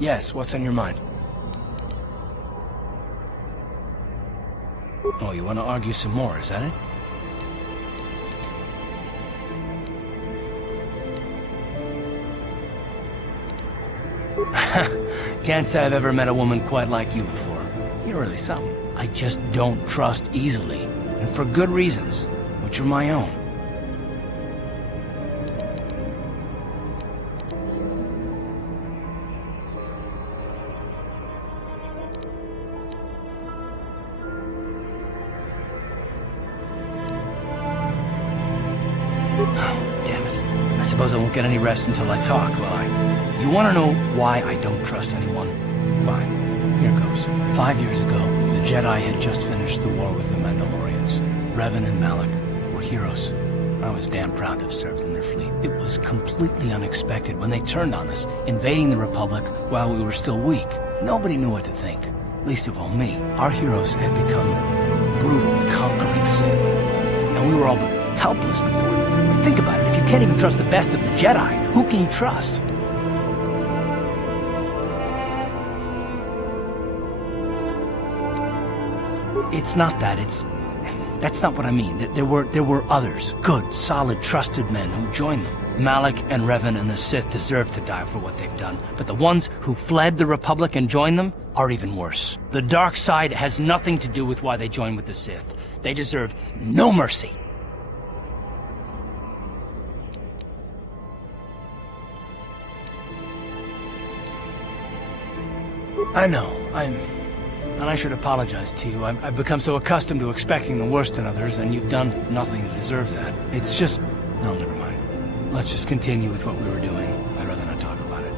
Yes, what's on your mind? Oh, you want to argue some more, is that it? Can't say I've ever met a woman quite like you before. You're really something. I just don't trust easily, and for good reasons, which are my own. Oh, damn it. I suppose I won't get any rest until I talk, will I? You want to know why I don't trust anyone? Fine. Here goes. 5 years ago, the Jedi had just finished the war with the Mandalorians. Revan and Malak were heroes. I was damn proud to have served in their fleet. It was completely unexpected when they turned on us, invading the Republic while we were still weak. Nobody knew what to think, least of all me. Our heroes had become brutal, conquering Sith, and we were all but helpless before them. Think about it, if you can't even trust the best of the Jedi, who can you trust? It's not that, that's not what I mean. There were others, good, solid, trusted men who joined them. Malak and Revan and the Sith deserve to die for what they've done, but the ones who fled the Republic and joined them are even worse. The dark side has nothing to do with why they joined with the Sith. They deserve no mercy. I know, and I should apologize to you. I've become so accustomed to expecting the worst in others, and you've done nothing to deserve that. It's just... no, never mind. Let's just continue with what we were doing. I'd rather not talk about it.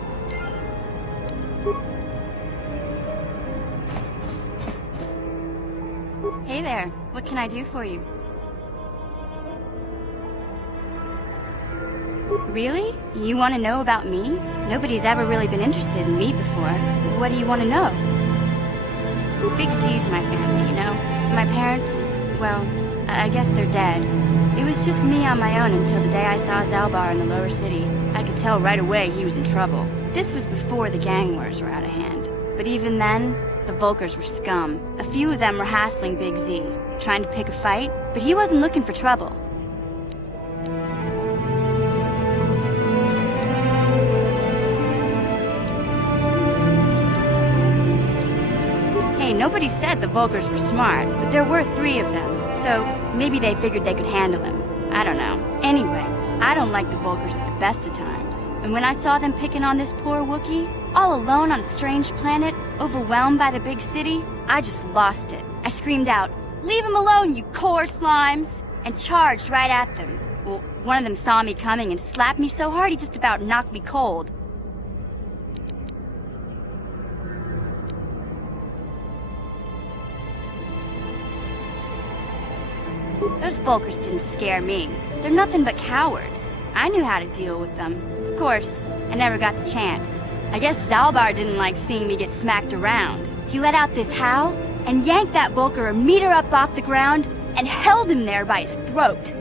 Hey there, what can I do for you? Really? You want to know about me? Nobody's ever really been interested in me before. What do you want to know? Big Z's my family, you know? My parents, well, I guess they're dead. It was just me on my own until the day I saw Zalbar in the lower city. I could tell right away he was in trouble. This was before the gang wars were out of hand. But even then, the Vulkars were scum. A few of them were hassling Big Z, trying to pick a fight, but he wasn't looking for trouble. Nobody said the Vulkars were smart, but there were 3 of them, so maybe they figured they could handle him. I don't know. Anyway, I don't like the Vulkars at the best of times. And when I saw them picking on this poor Wookiee, all alone on a strange planet, overwhelmed by the big city, I just lost it. I screamed out, "Leave him alone, you core slimes!" and charged right at them. Well, one of them saw me coming and slapped me so hard he just about knocked me cold. Those Vulkars didn't scare me. They're nothing but cowards. I knew how to deal with them. Of course, I never got the chance. I guess Zalbar didn't like seeing me get smacked around. He let out this howl and yanked that Vulkar a meter up off the ground and held him there by his throat.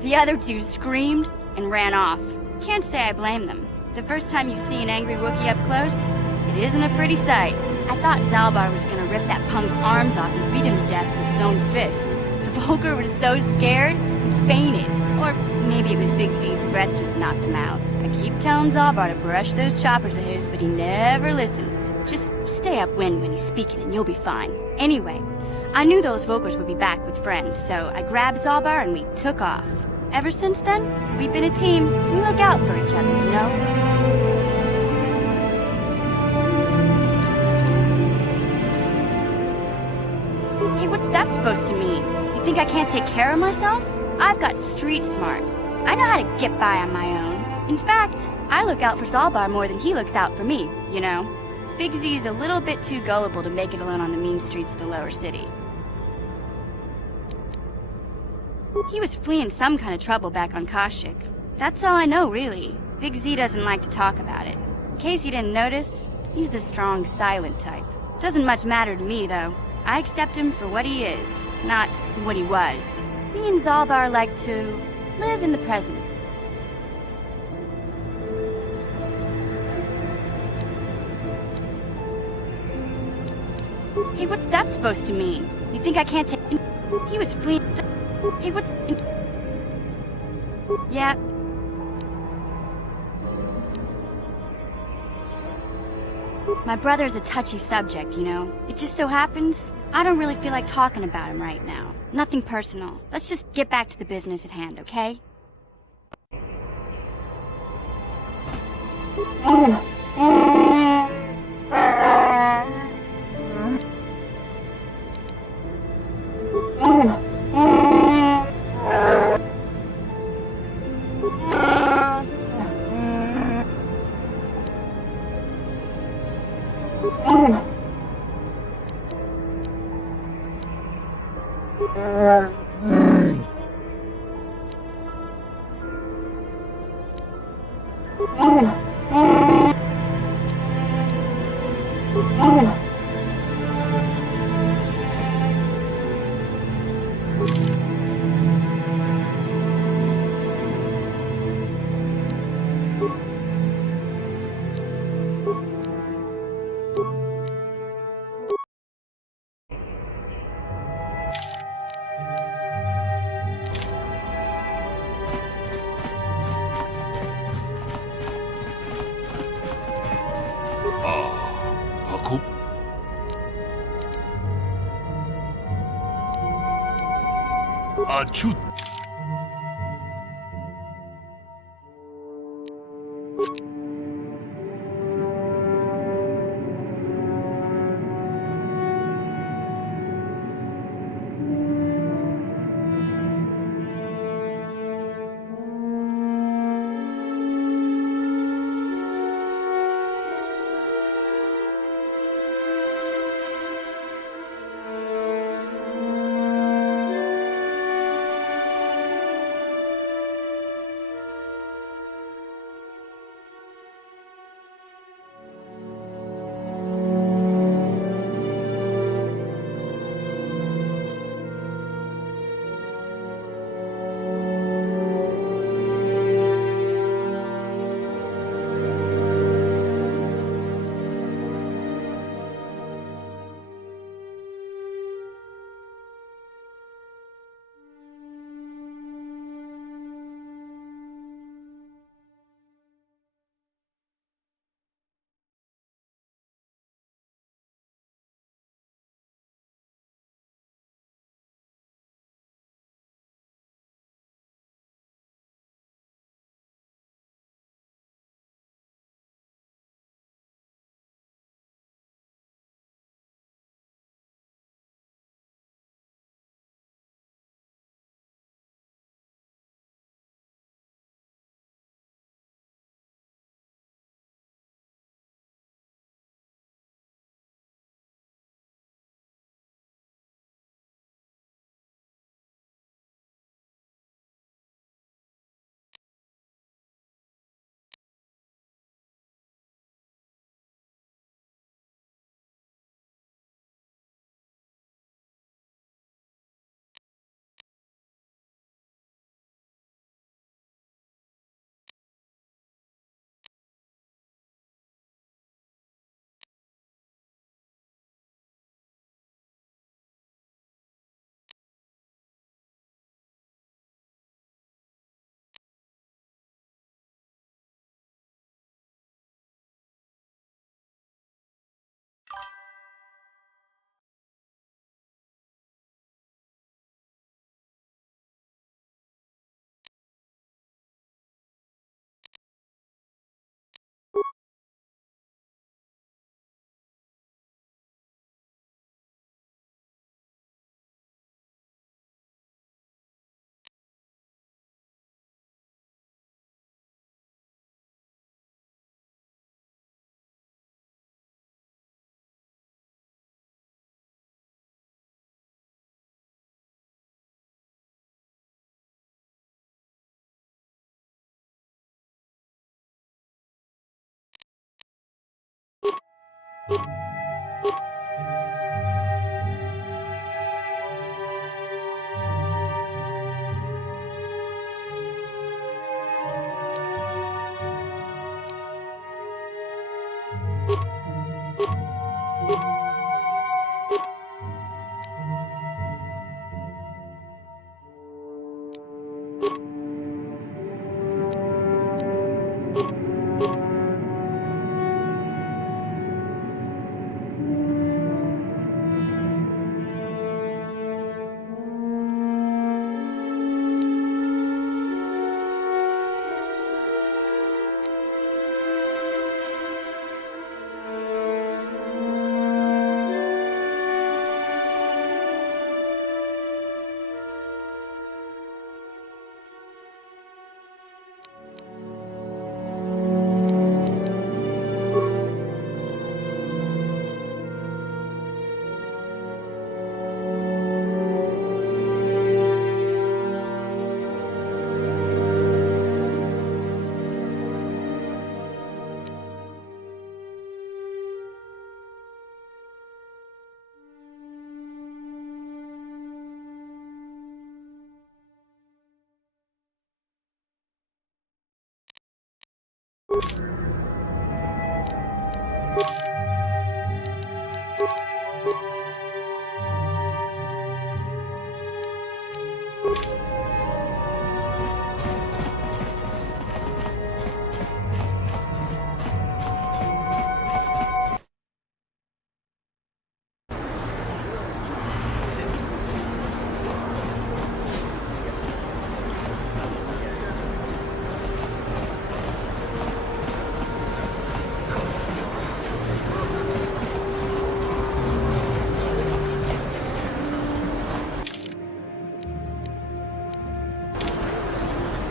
The other 2 screamed and ran off. Can't say I blame them. The first time you see an angry Wookiee up close, it isn't a pretty sight. I thought Zalbar was gonna rip that punk's arms off and beat him to death with his own fists. The Vulkar was so scared, he fainted. Or maybe it was Big Z's breath just knocked him out. I keep telling Zalbar to brush those choppers of his, but he never listens. Just stay upwind when he's speaking and you'll be fine. Anyway, I knew those Vokers would be back with friends, so I grabbed Zalbar and we took off. Ever since then, we've been a team. We look out for each other, you know? Hey, what's that supposed to mean? You think I can't take care of myself? I've got street smarts. I know how to get by on my own. In fact, I look out for Zalbar more than he looks out for me, you know? Big Z's a little bit too gullible to make it alone on the mean streets of the lower city. He was fleeing some kind of trouble back on Kashyyyk. That's all I know, really. Big Z doesn't like to talk about it. In case you didn't notice, he's the strong, silent type. Doesn't much matter to me, though. I accept him for what he is, not what he was. Me and Zalbar like to live in the present. Hey, what's that supposed to mean? You think I can't take... He was fleeing... Hey, what's... Yeah. My brother's a touchy subject, you know? It just so happens, I don't really feel like talking about him right now. Nothing personal. Let's just get back to the business at hand, okay? Hakup? Achut.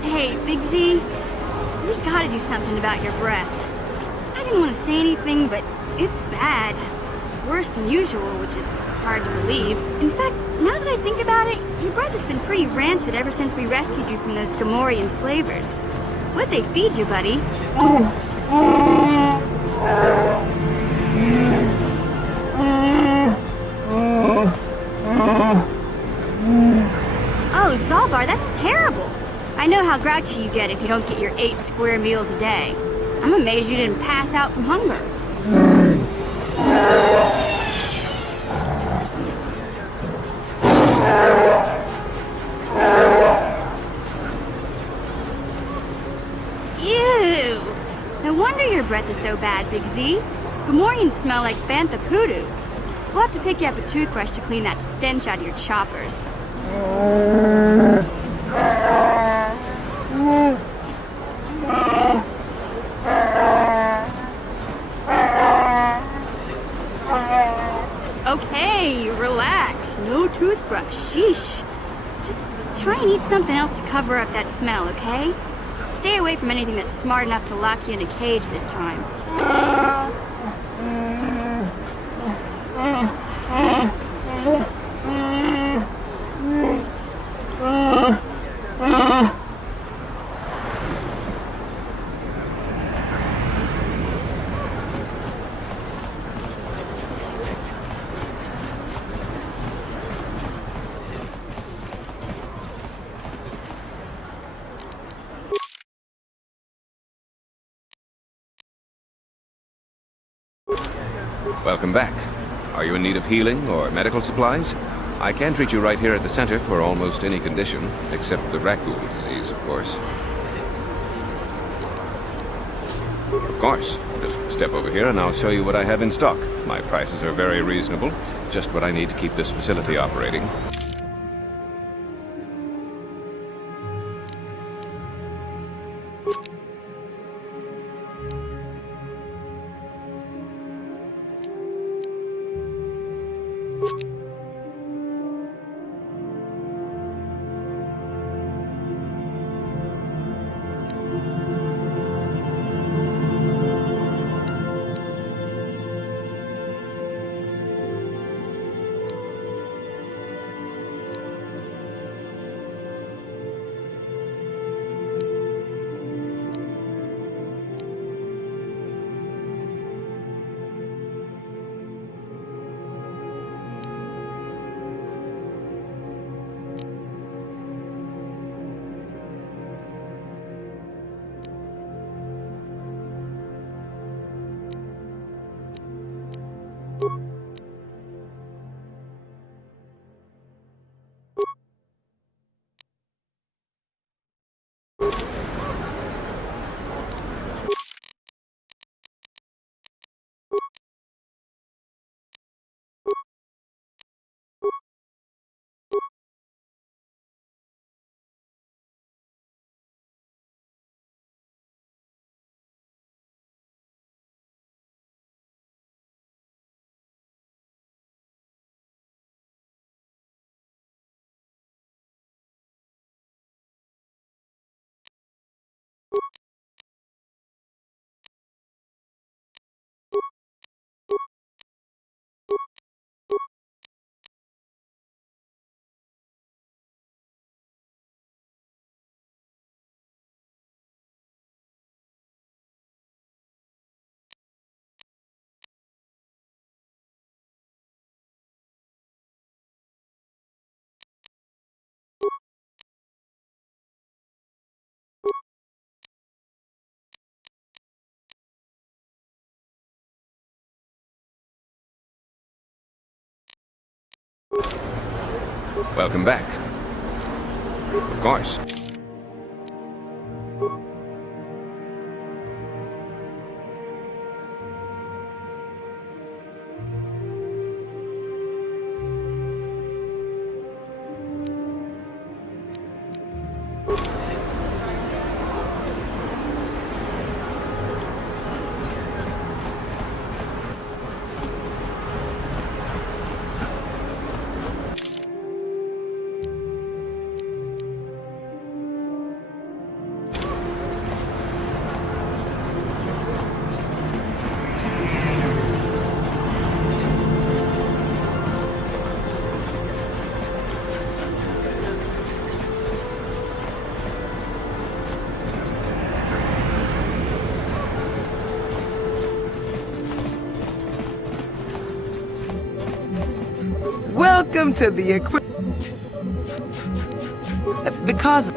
Hey, Big Z, we gotta do something about your breath. I didn't want to say anything, but it's bad. Worse than usual, which is hard to believe. In fact, now that I think about it, your breath has been pretty rancid ever since we rescued you from those Gamorrean slavers. What'd they feed you, buddy? Oh, Zalbar, that's terrible. I know how grouchy you get if you don't get your 8 square meals a day. I'm amazed you didn't pass out from hunger. Ew! No wonder your breath is so bad, Big Z. Gamorreans smell like bantha poodoo. We'll have to pick you up a toothbrush to clean that stench out of your choppers. Okay, relax. No toothbrush. Sheesh. Just try and eat something else to cover up that smell, okay? Stay away from anything that's smart enough to lock you in a cage this time. Welcome back. Are you in need of healing or medical supplies? I can treat you right here at the center for almost any condition, except the raccoon disease, of course. Of course. Just step over here and I'll show you what I have in stock. My prices are very reasonable, just what I need to keep this facility operating. Welcome back. Of course. Welcome to the because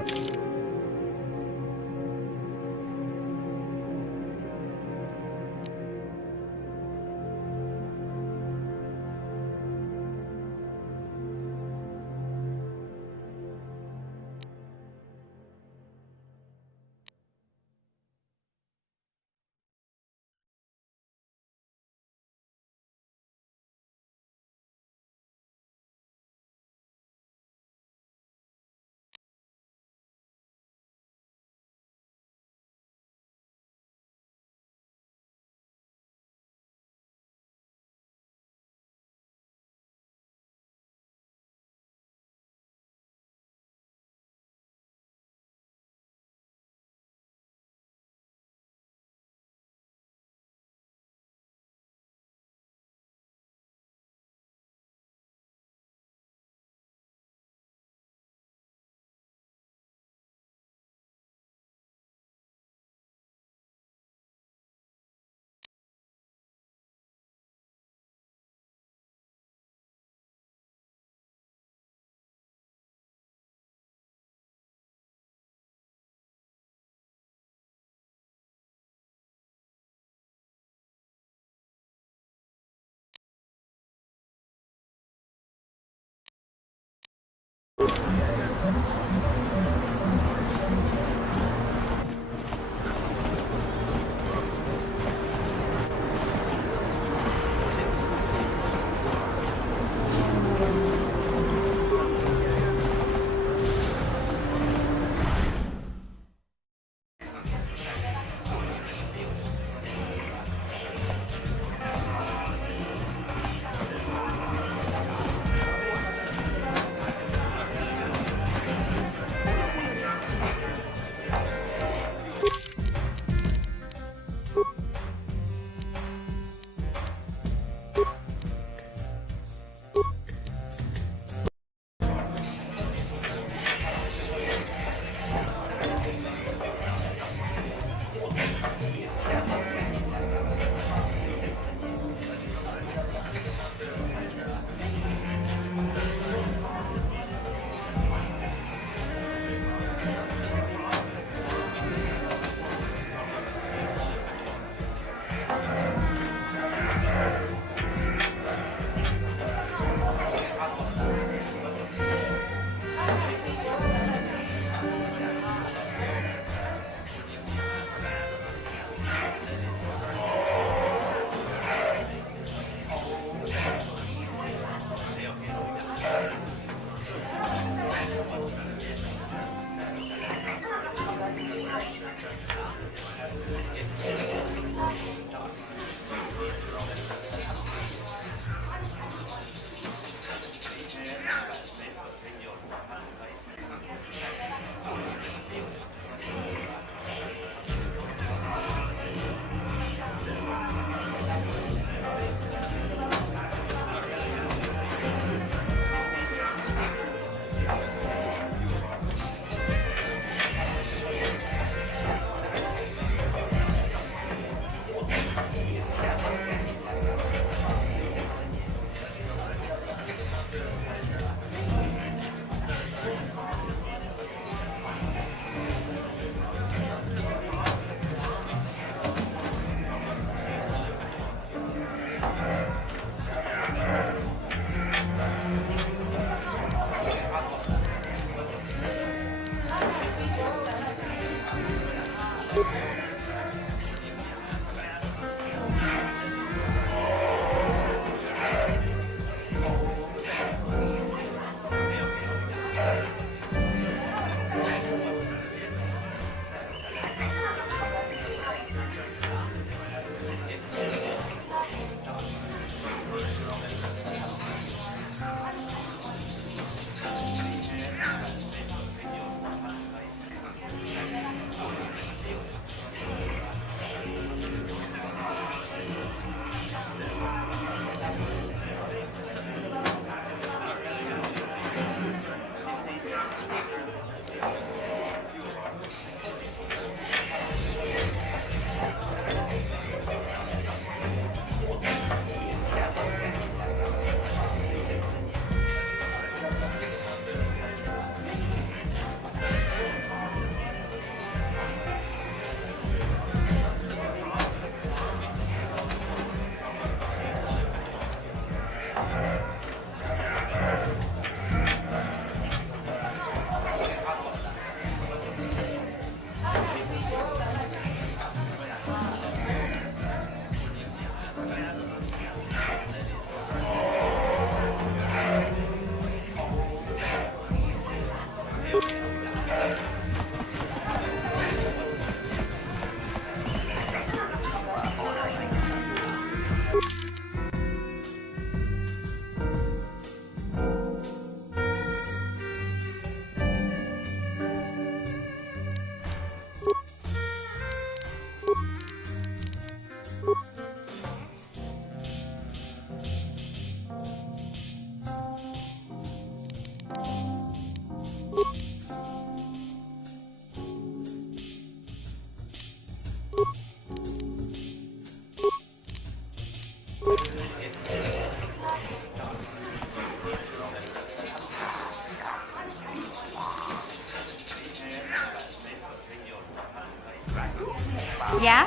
Yeah?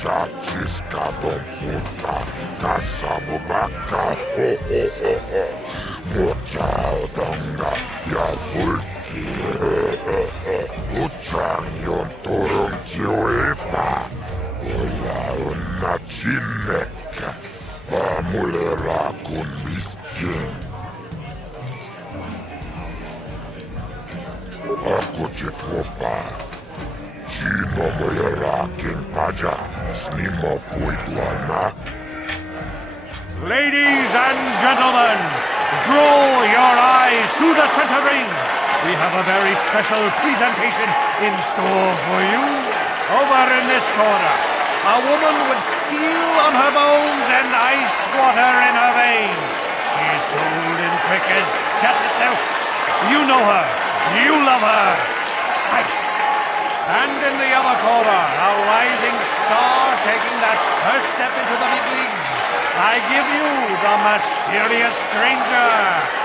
Zaciskadom puta, kassamu bakka, ho ho ho ho. Mutsaudonga ja fulki, Utsangion turun siuita. Olla unna sinnekkä, aamulle raakun miskin. Akutsit lupaa. Simo mulle raakin paja, snimo puituana. Ladies and gentlemen, draw your eyes to the center ring. We have a very special presentation in store for you. Over in this corner, a woman with steel on her bones and ice water in her veins. She is cold and quick as death itself. You know her. You love her. Ice. And in the other corner, a rising star taking that first step into the big leagues. I give you the mysterious stranger.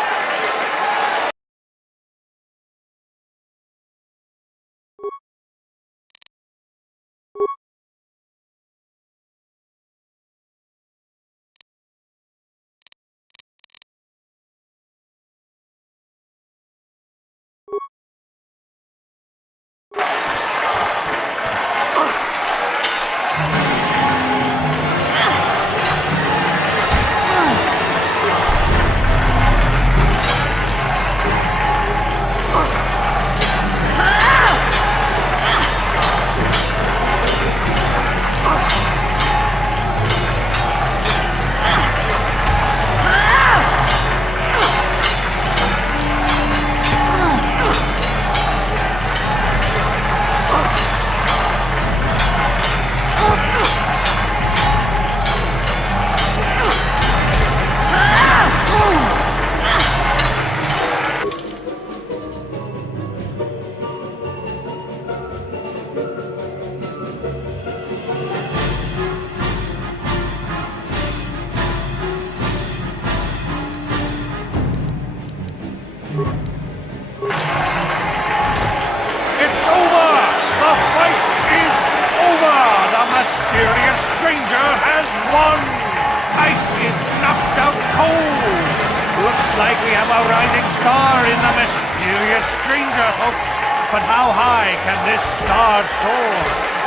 like we have a rising star in the mysterious stranger, folks. But how high can this star soar?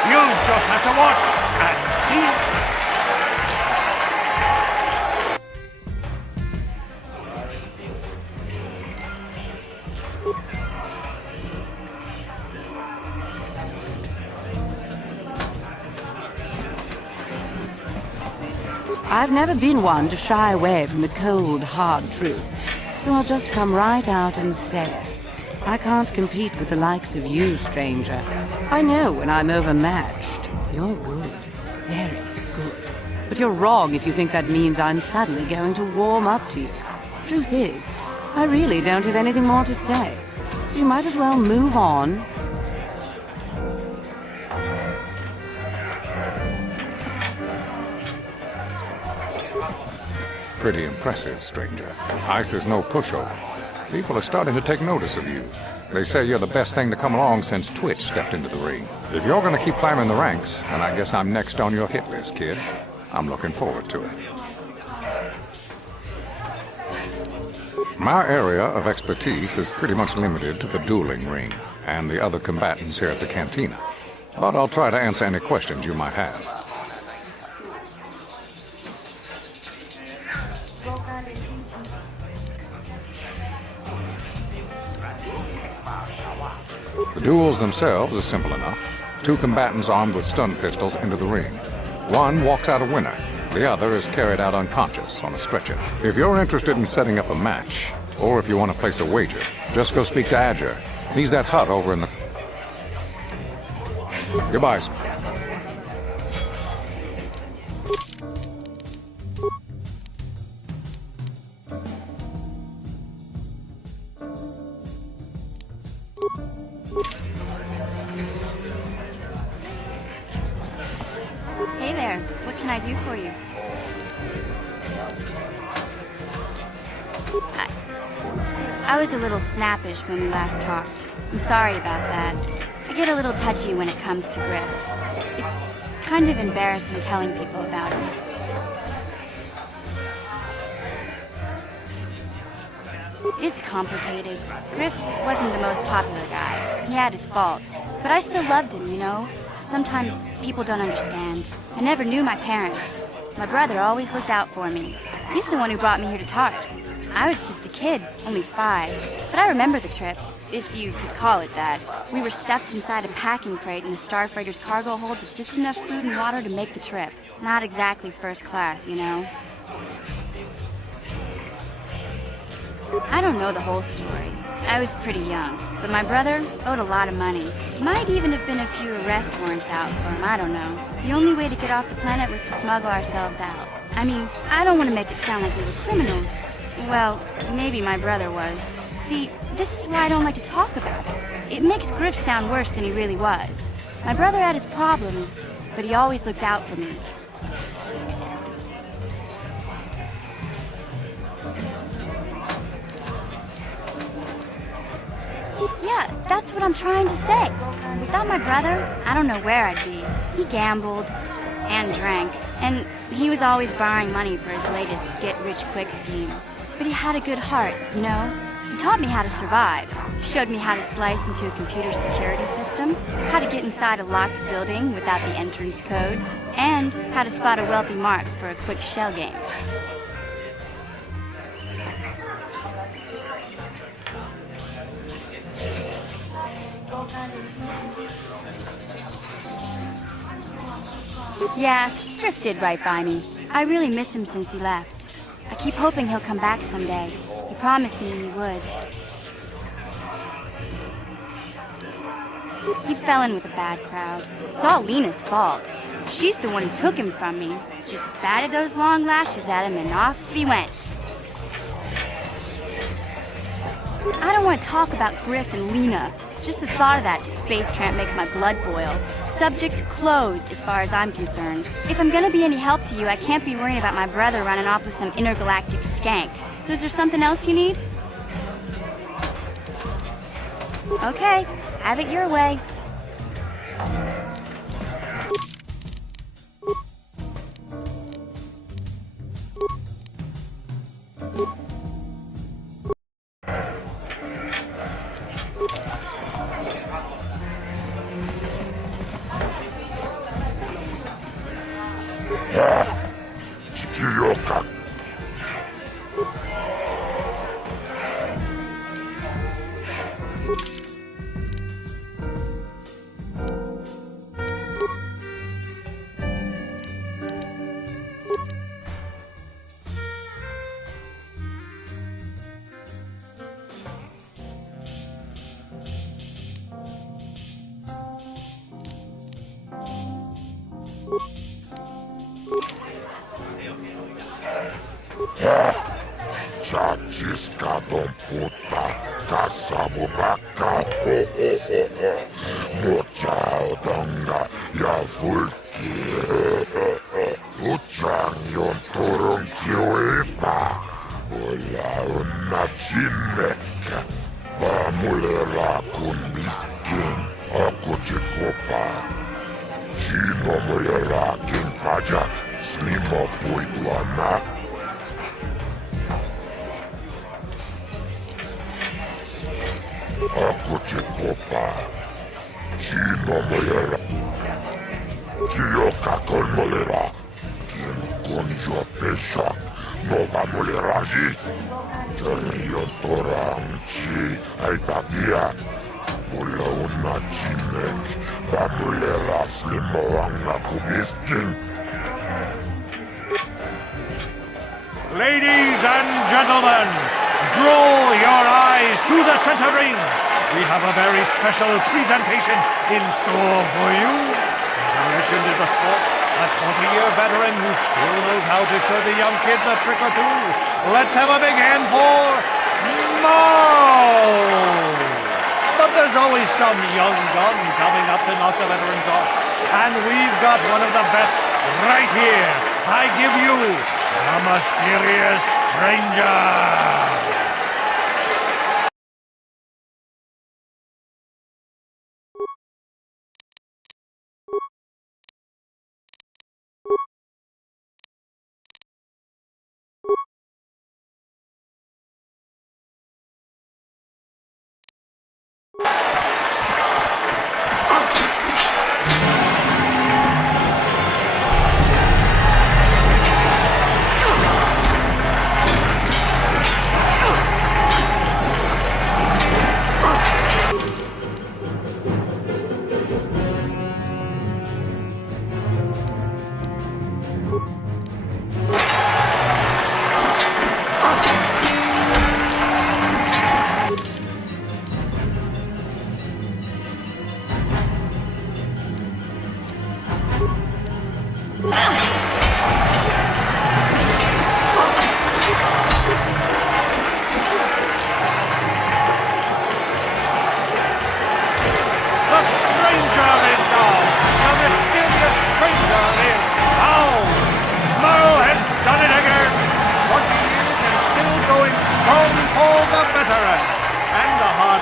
You'll just have to watch and see. I've never been one to shy away from the cold, hard truth, so I'll just come right out and say it. I can't compete with the likes of you, stranger. I know when I'm overmatched. You're good. Very good. But you're wrong if you think that means I'm suddenly going to warm up to you. Truth is, I really don't have anything more to say, so you might as well move on. Pretty impressive, stranger. Ice is no pushover. People are starting to take notice of you. They say you're the best thing to come along since Twitch stepped into the ring. If you're gonna keep climbing the ranks, then I guess I'm next on your hit list, kid. I'm looking forward to it. My area of expertise is pretty much limited to the dueling ring and the other combatants here at the cantina. But I'll try to answer any questions you might have. The duels themselves are simple enough. Two combatants armed with stun pistols enter the ring. One walks out a winner. The other is carried out unconscious on a stretcher. If you're interested in setting up a match, or if you want to place a wager, just go speak to Adger. He's that hut over in the... Goodbye. Hey there, what can I do for you? I was a little snappish when we last talked. I'm sorry about that. I get a little touchy when it comes to Griff. It's kind of embarrassing telling people about him. It's complicated. Griff wasn't the most popular guy. He had his faults. But I still loved him, you know? Sometimes people don't understand. I never knew my parents. My brother always looked out for me. He's the one who brought me here to Tarps. I was just a kid, only 5. But I remember the trip, if you could call it that. We were stuffed inside a packing crate in the Starfreighter's cargo hold with just enough food and water to make the trip. Not exactly first class, you know? I don't know the whole story. I was pretty young, but my brother owed a lot of money. Might even have been a few arrest warrants out for him, I don't know. The only way to get off the planet was to smuggle ourselves out. I mean, I don't want to make it sound like we were criminals. Well, maybe my brother was. See, this is why I don't like to talk about it. It makes Griff sound worse than he really was. My brother had his problems, but he always looked out for me. Yeah, that's what I'm trying to say. Without my brother, I don't know where I'd be. He gambled and drank, and he was always borrowing money for his latest get-rich-quick scheme. But he had a good heart, you know? He taught me how to survive, showed me how to slice into a computer security system, how to get inside a locked building without the entrance codes, and how to spot a wealthy mark for a quick shell game. Yeah, Griff did right by me. I really miss him since he left. I keep hoping he'll come back someday. He promised me he would. He fell in with a bad crowd. It's all Lena's fault. She's the one who took him from me. Just batted those long lashes at him and off he went. I don't want to talk about Griff and Lena. Just the thought of that space tramp makes my blood boil. Subject's closed as far as I'm concerned. If I'm gonna be any help to you, I can't be worrying about my brother running off with some intergalactic skank. So is there something else you need? Okay, have it your way. как... Чачискадом puta, kassamu bakka, Mutsaudonga ja fulki, Utsanjon turun siuita, Olla unna sinnekkä, Vaamulera kun miskin, Akutikopa, Sinomulerakin pajak, Smimo puitlana, Akutikopa, Sinomulera, Siokakon-mulera, Kinkon-jo pesak, Nova-muleraji, Jarion torangsi, Aitatia, Mulla unna sinnek, Vamulera slimoanga kumiskin. Ladies and gentlemen, draw your eyes to the center ring. We have a very special presentation in store for you. He's a legend in the sport, a 20-year veteran who still knows how to show the young kids a trick or two. Let's have a big hand for Mo! But there's always some young gun coming up to knock the veterans off. And we've got one of the best right here. I give you the Mysterious Stranger.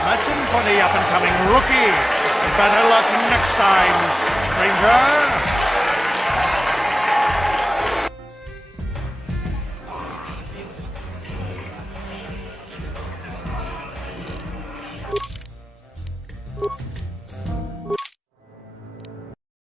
Lesson for the up-and-coming rookie. Better luck next time, stranger.